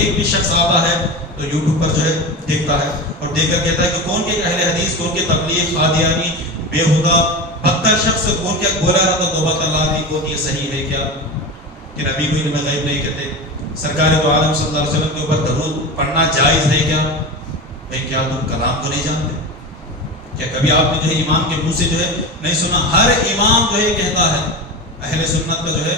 ایک بھی شخص آتا ہے تو یوٹیوب پر جو ہے دیکھتا ہے اور دیکھ کر کہتا ہے کہ کون کے اہل حدیث، کون کے تبلیغ، قادیانی، بیہودہ بدتر شخص کون کیا بولا رہا تھا توبہ اللہ دی کون یہ صحیح ہے کیا کہ نبی کو علم غیب نہیں کہتے، سرکار دو عالم صلی اللہ علیہ وسلم کے اوپر درود پڑھنا جائز ہے کیا؟ بھائی کیا تم کلام کو نہیں جانتے؟ کیا کبھی آپ نے جو ہے امام کے منہ سے جو ہے نہیں سنا؟ ہر امام جو ہے کہتا ہے، اہل سنت کا جو ہے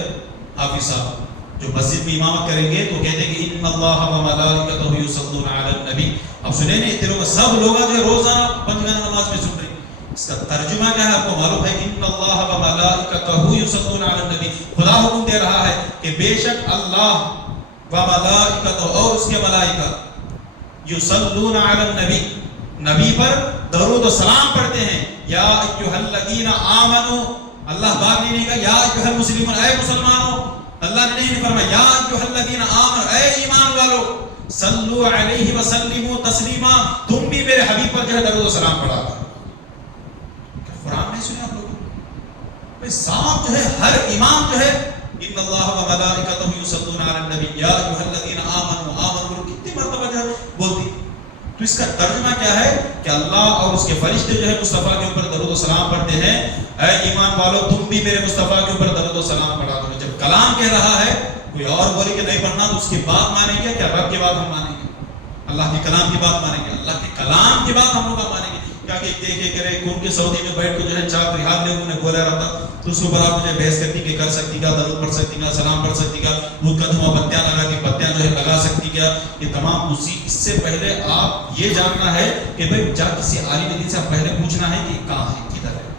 حافظ صاحب جو مسجد میں امامت کریں گے تو کہتے ہیں کہ ان اللہ و ملائکتہ یصلون علی النبی. اب سنیں نہیں تیروں کا سب لوگ جو ہے روزانہ 5 گھنٹے نماز میں سن رہے ہیں. اس کا ترجمہ کیا ہے آپ کو معلوم ہے؟ ان اللہ و ملائکتہ یصلون علی النبی. خدا حکم دے رہا ہے کہ بے شک اللہ و ملائکتہ اور اس کے ملائکہ یصلون علی النبی، نبی پر درود و سلام پڑھتے ہیں. یا ایھا الذین آمنوا، اللہ باپ نے نہیں کہا یا ایھا المسلمون، اے مسلمانوں. اللہ نے نہیں فرمایا یا ایھا الذین آمنوا، اے ایمان والو، صلو علیہ وسلموا تسلیما، تم بھی میرے حبیب پر جو ہے درود و سلام پڑھا کرو. قرآن نہیں سنے آپ لوگوں؟ صاحب جو ہے ہر امام جو ہے ان اللہ و ملائکتہ یصلون علی النبی یا ایھا الذین آمنوا آمنوا کتنی مرتبہ جو ہے بولتی. تو اس کا ترجمہ کیا ہے کہ اللہ اور اس کے فرشتے جو ہے مصطفیٰ کے اوپر درود و سلام پڑھتے ہیں. اے ایمان والو تم بھی میرے مصطفیٰ کے اوپر درود و سلام پڑھا کرو. جب کلام کہہ رہا ہے کوئی اور بولے کہ نہیں پڑھنا تو اس کی بات مانیں گے کیا؟ رب کی بات ہم مانیں گے؟ اللہ کے کلام کی بات مانیں گے؟ اللہ کے کلام کی بات ہم لوگ مانیں گے کیا؟ کہ دیکھے کرے کون کے سعودی میں بیٹھ کے جو ہے چار رحال لوگوں نے بولا رہا تھا تو اس کے اوپر آپ مجھے بحث کرتی کہ کر سکتی کیا؟ درود پڑھ سکتی کیا؟ سلام پڑھ سکتی کیا؟ وہ قدمہ پتیاں لگا کے پتیاں جو ہے لگا سکتی کیا؟ یہ تمام اسی. اس سے پہلے آپ یہ جاننا ہے کہ بھائی جا کسی عالم دین سے آپ پہلے پوچھنا ہے کہ کہاں ہے، کدھر ہے.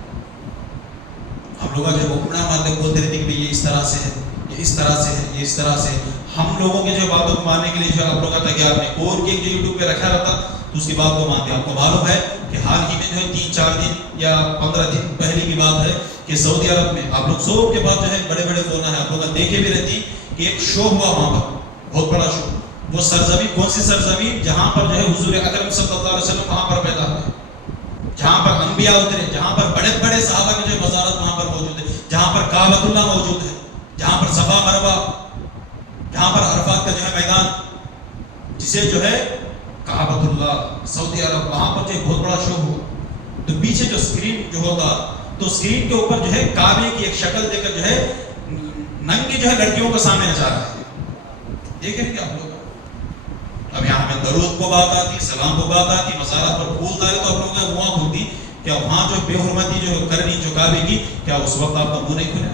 ہم لوگ جو بکڑا مانتے بولتے رہتے کہ یہ اس طرح سے ہے، یہ اس طرح سے ہے، یہ اس طرح سے. ہم لوگوں کے جو باتوں کو ماننے کے لیے جو آپ لوگوں کا تیار نہیں. اور جو یوٹیوب پہ رکھا رہتا تو اس کی بات کو مانتے. آپ کو معلوم ہے کہ حال ہی میں جو ہے 3-4 دن یا 15 دن پہلے کی بات ہے کہ سعودی عرب میں آپ لوگ سو کے بعد جو ہے بڑے بڑے فون ہیں، آپ لوگ دیکھے بھی رہتی کہ ایک شو ہوا وہاں پر، بہت بڑا شو. وہ سرزمین کون سی سرزمین؟ جہاں پر جو ہے حضور اکرم صلی اللہ علیہ وسلم وہاں پر پیدا ہوئے، جہاں پر انبیاء اترے، جہاں پر بڑے بڑے صحابہ کی جو مزارات وہاں پر موجود ہے، جہاں پر کعبۃ اللہ موجود ہے، جہاں پر صفا مروہ، جہاں پر عرفات کا جو ہے میدان جسے جو ہے کعبۃ اللہ سعودی عرب، وہاں پر جو بہت بڑا شو ہوا. تو پیچھے جو اسکرین جو ہوتا تو اسکرین کے اوپر جو ہے کعبے کی ایک شکل دے کر جو ہے ننگی جو ہے لڑکیوں کو سامنے نظر آ رہا ہے. دیکھیں گے آپ لوگ. اب یہاں میں درود کو بات آتی، سلام کو بات آتی، مزارات پر پھول ڈالے تو آپ لوگوں کا وہاں کھلتی. کیا وہاں جو بے حرمتی جو کرنی جو کعبے کی، کیا اس وقت آپ کا منہ نہیں کھلا؟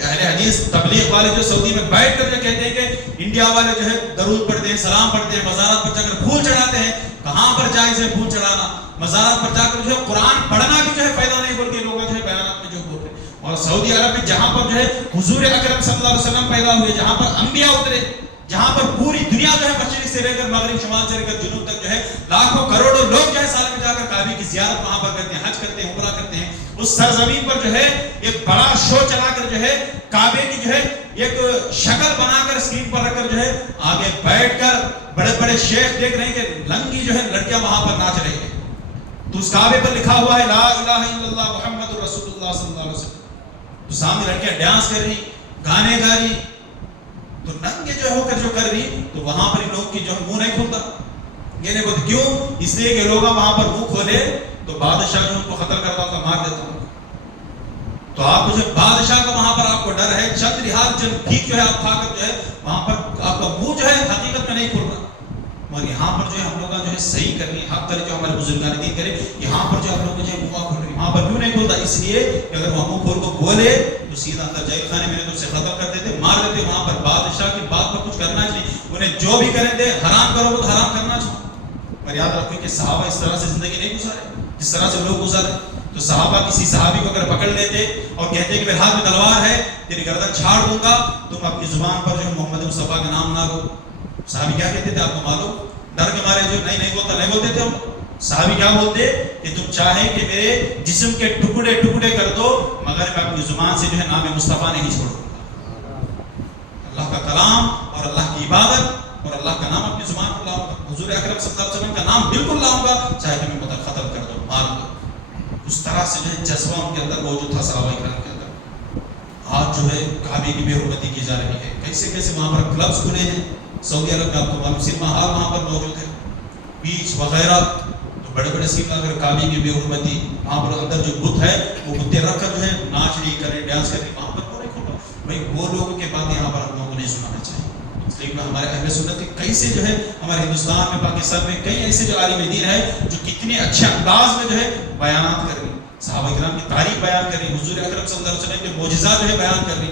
اہل حدیث تبلیغ والے جو سعودی میں بیٹھ کر جو کہتے ہیں کہ انڈیا والے جو ہے درود پڑھتے ہیں، سلام پڑھتے ہیں، مزارات پر جا کر پھول چڑھاتے ہیں. کہاں پر جائز ہے پھول چڑھانا؟ مزارات پر جا کر جو ہے قرآن پڑھنا بھی جو ہے فائدہ نہیں، بلکہ لوگ جو ہے بیانات میں جو بولتے ہیں. اور سعودی عرب میں جہاں پر جو ہے حضور اکرم صلی اللہ علیہ وسلم پیدا ہوئے، جہاں پر انبیاء اترے، جہاں پر پوری دنیا جو ہے مشرق سے لے کر مغرب، شمال سے لے کر جنوب تک جو ہے لاکھوں کروڑوں لوگ جو ہے سال میں جا کر کعبے کی زیارت وہاں پر کرتے ہیں، حج کرتے ہیں، عمرہ کرتے ہیں. اس سرزمین پر جو ہے ایک بڑا شو چلا کر جو ہے کعبے کی جو ہے ایک شکل بنا کر اسکرین پر رکھ کر جو ہے آگے بیٹھ کر بڑے بڑے شیخ دیکھ رہے ہیں کہ لنگی جو ہے لڑکیاں وہاں پر ناچ رہی ہیں. تو اس کعبے پر لکھا ہوا ہے لا الہ الا اللہ محمد رسول اللہ صلی اللہ علیہ وسلم. تو سامنے لڑکیاں ڈانس کر رہی، گانے گا رہی، تو ننگے جو ہو کر جو کر رہی، تو وہاں پر ان لوگ کی جو منہ نہیں کھلتا. یہ نہیں بولتے کیوں؟ اس لیے کہ لوگ وہاں پر منہ کھولے تو بادشاہ جو ان کو قتل کرتا ہوگا، مار دیتا ہوگا. تو آپ کو جو بادشاہ کا وہاں پر آپ کو ڈر ہے، چند رحال چند بھیک جو ہے آپ کھا کر جو ہے وہاں پر آپ کا منہ جو ہے حقیقت میں نہیں کھل رہا. مگر یہاں پر جو ہے ہم لوگ جو ہے صحیح کرنی حق کرے جو ہمارے بزرگان دین کرے. یہاں پر جو ہم لوگ جو ہے منہ کھول رہے، وہاں پر کیوں نہیں کھولتا؟ اس لیے کہ اگر وہ منہ کھول کو بولے تو سیدھا اندر جیل خانے میرے طرف سے قتل کر دیتے، مار دیتے. وہاں پر بادشاہ کی بات پر کچھ کرنا چاہیے، انہیں جو بھی کریں دے حرام کرو تو حرام کرنا چاہیے. پر یاد رکھو کہ صحابہ اس طرح سے زندگی نہیں گزارے جس طرح سے لوگ گزارے. تو صحابہ کسی صحابی کو اگر پکڑ لیتے اور کہتے کہ میرے ہاتھ میں تلوار ہے، تیری گردن چھاڑ دوں گا، تم اپنی زبان پر جو ہے محمد مصطفیٰ کا نام نہ لو. صحابی کیا کہتے تھے آپ کو معلوم؟ ڈر کے مارے جو نہیں بولتا نہیں بولتے تھے. ہم صحابی کیا بولتے کہ تم چاہے کہ میرے جسم کے ٹکڑے ٹکڑے کر دو مگر میں اپنی زبان سے جو ہے نام مصطفیٰ نہیں چھوڑوں گا. اللہ کا کلام اور اللہ کی عبادت اور اللہ کا نام اپنی زبان پر لاؤں گا. حضور اکرم صلی اللہ علیہ وسلم کا نام بالکل لاؤں گا، چاہے تمہیں مطلب قتل کر دو، مار دو. اس طرح سے جو ہے جذبہ ان کے اندر موجود تھا صحابہ کرام کے اندر. آج جو ہے کعبے کی بے حرمتی کی جا رہی ہے. کیسے کیسے وہاں پر کلبز کھلے ہیں، سعودی عرب میں آپ کو معلوم سنیما ہال وہاں پر موجود ہے، بیچ وغیرہ، تو بڑے بڑے سینما اگر کعبے کی بے حرمتی، وہاں پر اندر جو بت ہے وہ بتیں رکھ کر جو ہے ناچ رہی کرے ڈانس کر رہی، وہاں پر کون کھوٹا بھائی وہ لوگوں کے بات یہاں پر ہم لوگوں کو نہیں سنانا چاہیے. اس لیے ہمارے اہل سنت کے کئی سے جو ہے ہمارے ہندوستان میں پاکستان میں کئی ایسے جو عالم دین ہے جو کتنے اچھے انداز میں جو ہے بیانات کر رہی، صحابہ کرام کی تاریخ بیان کر رہی، حضور اکرم صلی اللہ علیہ وسلم کے معجزات جو ہے بیان کر رہی،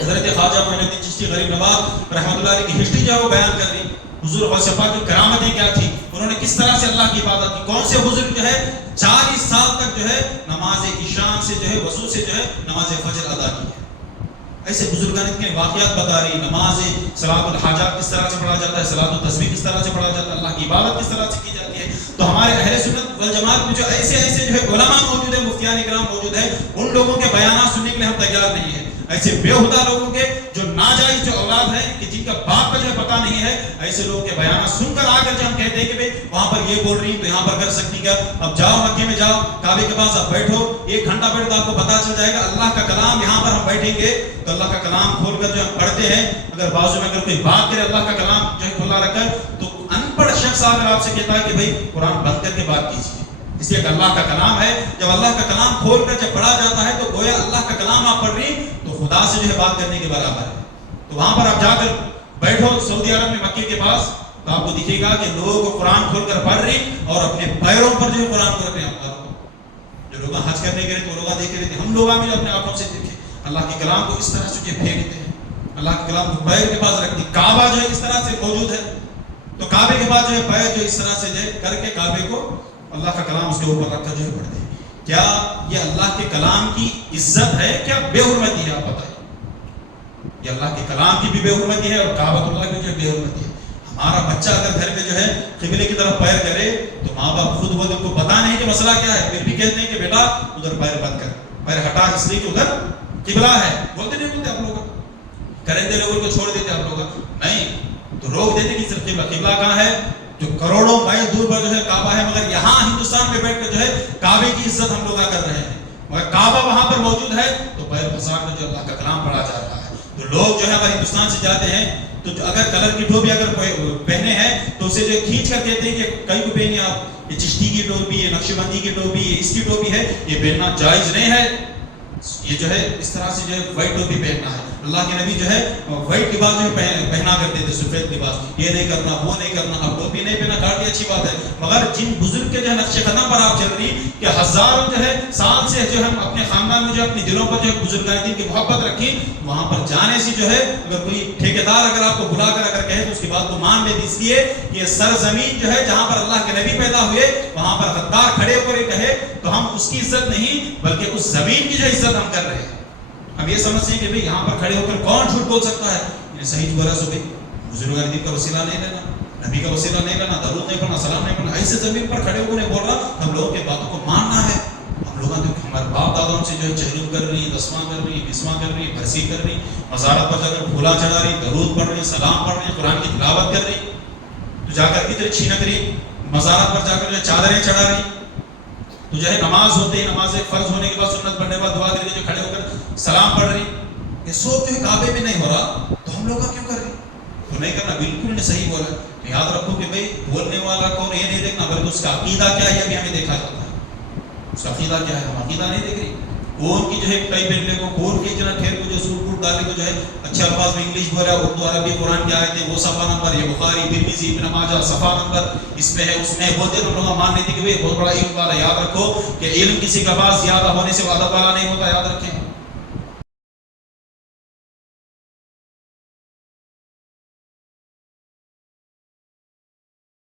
حضرت خواجہ معین الدین چشتی غریب نواز رحمۃ اللہ علیہ کی ہسٹری جو ہے وہ بیان کر رہی، حضور غوث پاک کی کرامتیں کیا تھی، انہوں نے کس طرح سے اللہ کی عبادت کی، کون سے بزرگ جو ہے 40 سال تک جو ہے نماز عشاء سے جو ہے وضو سے جو ہے نماز فجر ادا کی ہے. ایسے بزرگان کے واقعات بتا رہی، نماز صلاۃ الحاجات کس طرح سے پڑھا جاتا ہے، صلاۃ التسبیح کس طرح سے پڑھا جاتا ہے، اللہ کی عبادت کس طرح سے کی جاتی ہے. تو ہمارے اہل سنت والجماعت میں جو ایسے جو ہے علماء موجود ہیں، مفتیان کرام موجود ہیں، ان لوگوں کے بیانات سننے کے لیے ہم تیار نہیں ہیں. ایسے بےہودہ لوگوں کے جو ناجائز جو اولاد ہیں کہ جن کا باپ کا جو ہے پتہ نہیں ہے، ایسے لوگوں کے بیانات سن کر آ کر جو ہم کہتے ہیں کہ بھئی وہاں پر یہ بول رہی تو یہاں پر کر سکتی کیا. اب جاؤ مکے میں جاؤ، کعبے کے پاس آپ بیٹھو، 1 گھنٹہ بیٹھو تو آپ کو پتہ چل جائے گا اللہ کا کلام. یہاں پر ہم بیٹھیں گے تو اللہ کا کلام کھول کر جو ہم پڑھتے ہیں، اگر بازو میں اگر کوئی بات کرے اللہ کا کلام جو ہے کھلا رکھ کر، تو ان پڑھ شخص اگر آپ سے کہتا ہے کہ بھئی قرآن بند کر کے بات کیجیے، اس لیے کہ اللہ کا کلام ہے. جب اللہ کا کلام کھول کر جب پڑھا جاتا ہے تو گویا اللہ کا کلام آپ پڑھ رہی تو خدا سے جو ہے بات کرنے کے برابر ہے. تو وہاں پر آپ جا کر بیٹھو سعودی عرب میں مکے کے پاس، تو آپ کو دکھے گا کہ لوگ قرآن کھول کر پڑھ رہی اور اپنے پیروں پر جو ہے قرآن کو رکھ رہے ہیں. جو لوگ حج کرنے گئے تو لوگ دیکھ رہے تھے، ہم لوگ بھی اپنے آنکھوں سے دیکھے اللہ کے کلام کو اس طرح سے پھینکتے ہیں، اللہ کے کلام کو پیر کے پاس رکھتے. کعبہ جو ہے اس طرح سے موجود ہے، تو کعبے کے بعد جو ہے پیر جو اس طرح سے جو ہے کر کے کعبے کو اللہ کا کلام اس کے اوپر رکھ کر جو ہے پڑھتے ہیں. کیا یہ اللہ کے کلام کی عزت ہے، کیا بے حرمتی ہے؟ آپ بتائیں. یہ اللہ کے کلام کی بھی بے حرمتی ہے اور کعبۃ اللہ کی جو ہے بے حرمتی ہے. ہمارا بچہ اگر گھر میں جو ہے قبلے کی طرف پیر کرے تو ماں باپ خود بہت ان کو پتا نہیں کہ مسئلہ کیا ہے، پھر بھی کہتے ہیں کہ بیٹا ادھر پیر بند کر، پیر ہٹا، اس لیے کہ ادھر قبلہ ہے. بولتے نہیں بولتے آپ لوگ؟ کرندے لوگوں کو چھوڑ دیتے آپ لوگ؟ نہیں، تو روک دیتے کہ صرف قبلہ. قبلہ کہاں ہے؟ جو کروڑوں مائل دور پر جو ہے کعبہ ہے، مگر یہاں ہندوستان میں بیٹھ کر جو ہے کعبے کی عزت ہم لوگ کر رہے ہیں. مگر کعبہ وہاں پر موجود ہے تو پیر پھنسا کر جو اللہ کا کلام پڑھا جا رہا ہے. تو لوگ جو ہے اگر ہندوستان سے جاتے ہیں تو اگر کلر کی ٹوپی اگر پہنے ہیں تو اسے جو کھینچ کر کہتے ہیں کہ کئی کو پہنی آپ، یہ چشتی کی ٹوپی ہے، نقش بندی کی ٹوپی ہے، اس کی ٹوپی ہے، یہ پہننا جائز نہیں ہے. یہ جو ہے اس طرح سے جو ہے وائٹ ٹوپی پہننا ہے. اللہ کے نبی جو ہے وائٹ لباس جو ہے پہنا کرتے تھے، سفید لباس. یہ نہیں کرنا، وہ نہیں کرنا. اب ٹوپی نہیں پہنا کاٹی اچھی بات ہے، مگر جن بزرگ کے جو ہے نقش قدم پر آپ چل رہی کہ ہزاروں جو ہے سال سے جو ہم اپنے خاندان میں جو اپنے دلوں پر جو ہے بزرگان دین کی محبت رکھی، وہاں پر جانے سے جو ہے اگر کوئی ٹھیکیدار اگر آپ کو بلا کر اگر کہے تو اس کی بات کو مان لے. اس لیے کہ سرزمین جو ہے جہاں پر اللہ کے نبی پیدا ہوئے وہاں پر غدار کھڑے ہو کر کہے تو ہم اس کی عزت نہیں بلکہ اس زمین کی جو عزت ہم کر رہے ہیں. اب یہ سمجھتے ہیں کہ بھئی یہاں پر کھڑے ہو کر کون جھوٹ بول سکتا ہے. یہ صحیح بولا سو بھئی بزرگان دین کا وسیلہ نہیں لینا، نبی کا وسیلہ نہیں لینا، درود نہیں پڑھنا، سلام نہیں پڑھنا. ایسے زمین پر کھڑے ہو نہیں بول رہا، ہم لوگوں کی باتوں کو ماننا ہے. ہم لوگوں نے ہمارے باپ داداؤں سے جو ہے چہلم کر رہی، دسواں کر رہی، بیسواں کر رہی، برسی کر رہی، مزارات پر جا کر پھولا چڑھا رہی، درود پڑھ رہی، سلام پڑھ رہی، قرآن کی تلاوت کر رہی. تو جا کر ادھر چھینک رہی، مزارات پر جا کر جو ہے چادریں چڑھا رہی. تو جو ہے نماز ہوتے ہی نماز فرض ہونے کے بعد سنت پڑھنے کے بعد دعا کر جو کھڑے ہو کر سلام پڑھ رہی. یہ سوچ جو ہے کعبے میں نہیں ہو رہا تو ہم لوگ کا کیوں کر رہے؟ تو نہیں کرنا. بالکل نے صحیح بولا. یاد رکھو کہ بھئی بولنے والا کون یہ نہیں دیکھنا بلکہ اس کا عقیدہ کیا ہے ابھی ہمیں دیکھا جاتا ہے. اس کا عقیدہ کیا ہے؟ ہم عقیدہ نہیں دیکھ رہی. کون کی جو ہے کئی بننے کو کون کی جنا ٹھیر کو جو سوٹ کوٹ ڈالے کو جو ہے اچھے الفاظ میں انگلش بولا، اردو عربی قرآن کی آیتیں، وہ صفحہ نمبر، یہ بخاری ترمذی ابن ماجہ صفحہ نمبر اس میں ہے اس میں بولتے تو لوگ مان لیتے کہ بھئی بہت بڑا علم والا. یاد رکھو کہ علم کسی کا پاس زیادہ ہونے سے ادب والا نہیں ہوتا. یاد رکھیں.